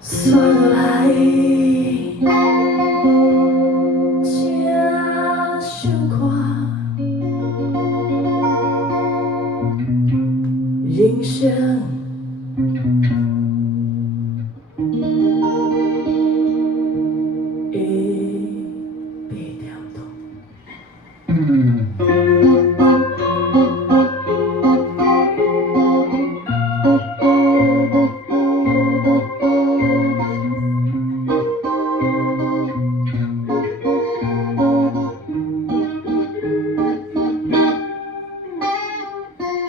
山来正想看人生。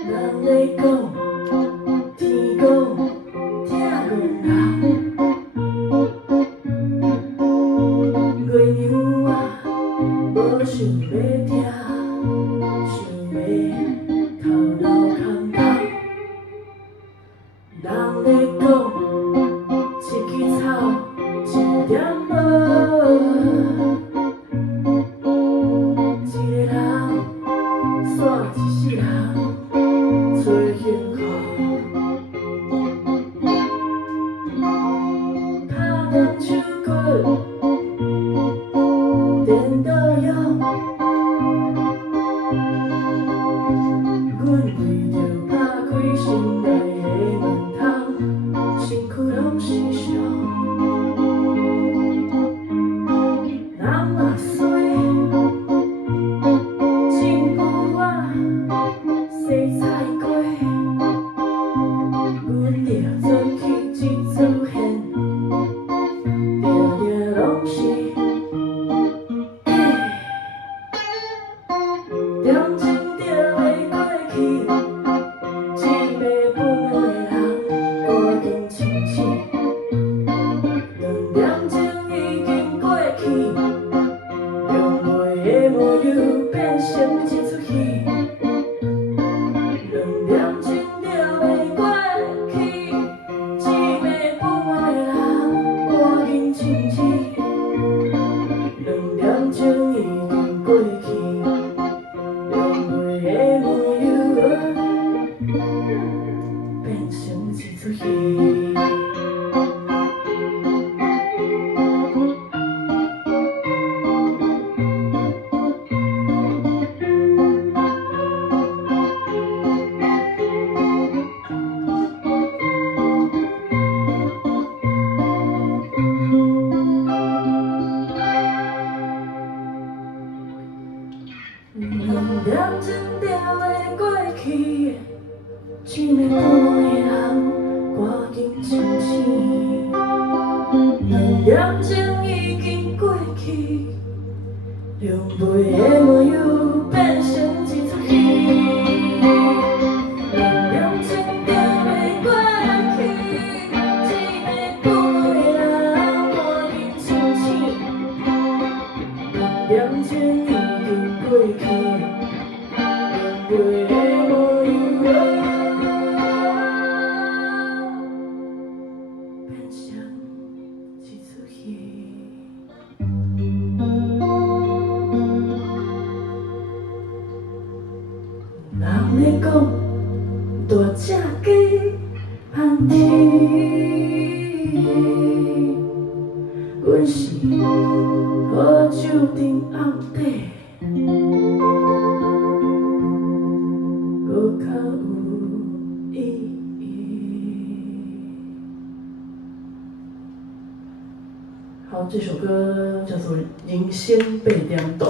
人咧讲，天讲，听讲人。月娘啊，无想要听，想要头脑空空。人咧讲，一枝草，一点无。一个人，煞一世人。 找幸福，打电手过，颠倒摇。阮为着打开心内的门窗，身躯拢是伤。人嘛衰，真有我洗菜。 阮着做起一出现，定定拢是点情着袂过去，一个本的人赶紧清醒。2点钟已经过去，两袂的无忧变成一出戏。2点钟着袂过。 2点钟已经过去，两月的无忧变成一出戏。2点钟就会过去，一个半的人赶紧清醒。2点钟已经过去，两袂的无忧变成一出戏。2点钟就会过去，一个半的人赶紧清醒。2点钟已经过去。 月的无忧变成一出戏。人咧讲，大只鸡盼天，阮是好酒阵后底。 搁较有意义。好，这首歌叫做《人生8点档》。